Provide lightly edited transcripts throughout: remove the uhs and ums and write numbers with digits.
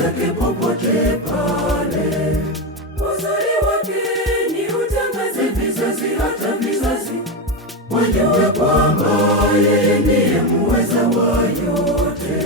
zake popote pale. Uzuri wake ni utangaze vizazi hata vizazi, wajue kwamba yeye ndiye muweza wa yote.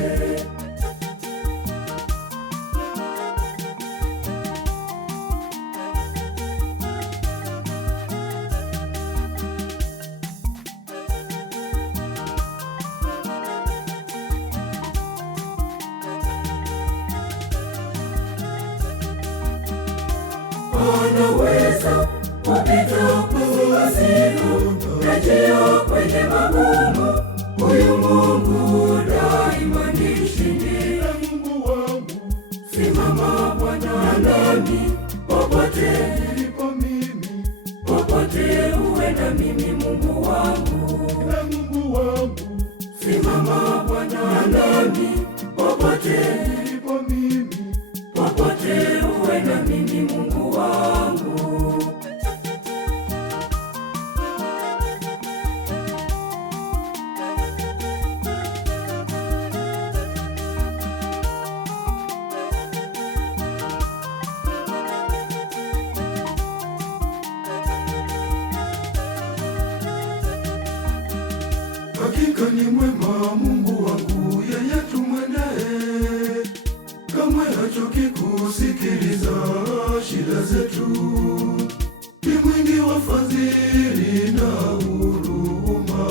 Anaweza kupita kuzimu na njia kwenye magumu. Huyu Mungu daima ni mshindi. Mungu wangu, simama Bwana nami, popote nilipo mimi, popote uwe na mimi. Mungu wangu, Mungu wangu, simama Bwana nami, popote nilipo mimi, popote uwe na mimi. Mungu wangu, hakika ni mwema Mungu wangu, yeye tumwendee, kamwe hachoki kusikiliza shida zetu. Ni mwingi wa fadhili na huruma.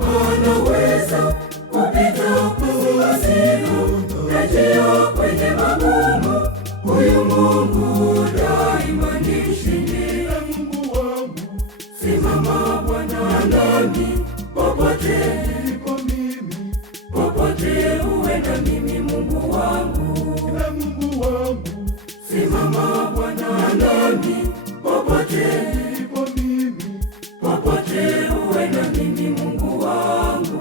Anaweza kupita kuzimu na njia kwenye magumu. Huyu Mungu daima ni mshindi. Mungu wangu, simama Bwana nami, popote nilipo mimi, popote uwe na mimi. Mungu wangu, Mungu wangu, simama Bwana nami, popote nilipo mimi, popote uwe na mimi. Mungu wangu,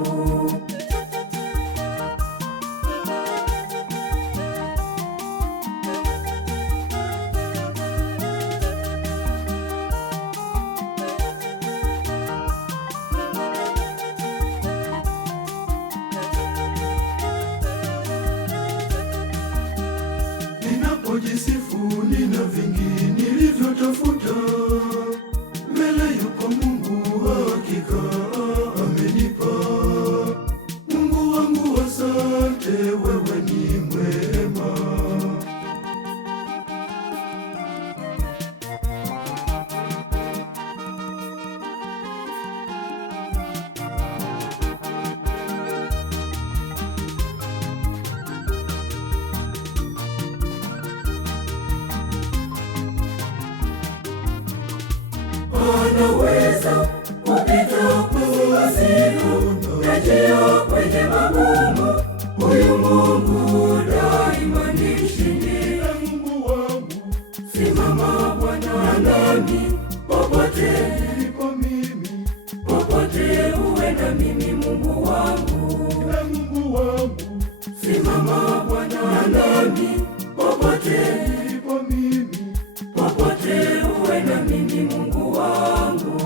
ninapojisifu nina vingi nilivyotafuta, mbele yuko Mungu hakika amenipa. Mungu wangu asante, wewe ni mwema. Anaweza kupita kuzimu na njia kwenye magumu. Huyu Mungu daima ni mshindi. Mungu wangu, simama Bwana nami, popote nilipo mimi, popote uwe na mimi. Mungu wangu, Mungu wangu, simama Bwana nami, popote nilipo mimi, popote uwe na mimi. Mungu wangu,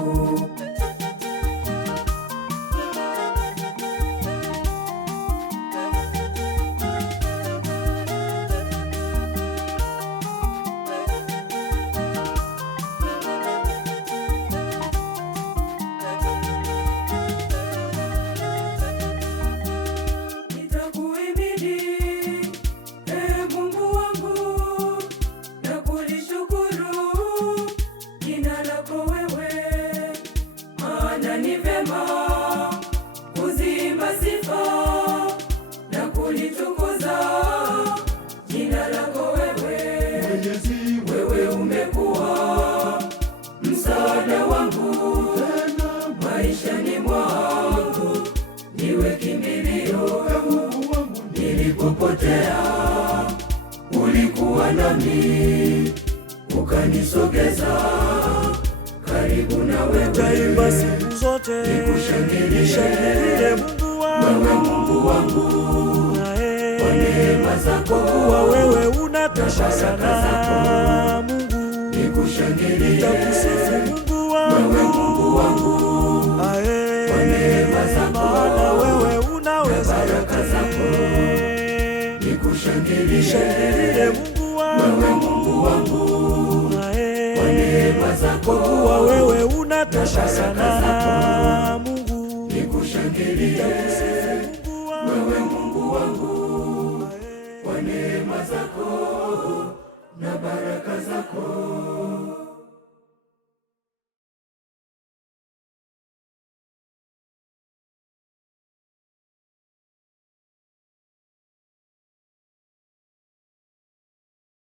nitakuhimidi Mungu wangu, na kulishukuru jina lako wewe, maana ni vema kuziimba sifa na kulitukuza jina lako wewe. Wewe umekuwa msaada wangu maishani mwangu, niwe kimbilio nilipopotea. Ulikuwa nami ukanisogeza karibu na wewe, nitaimba siku zote, nikushangilie Mungu wangu, wewe Mungu wangu, kwa neema zako, kwa kuwa wewe unatosha sana. Mungu nikushangilie, nitakusifu Mungu wangu, wewe Mungu wangu, kwa neema zako, maana wewe unaweza baraka zako, nikushangilie Mungu wangu, wewe Mungu wangu, kwa neema zako, kwa kuwa wewe unatosha sana. Mungu nikushangilie Mungu wangu, wewe Mungu wangu, kwa neema zako na baraka zako.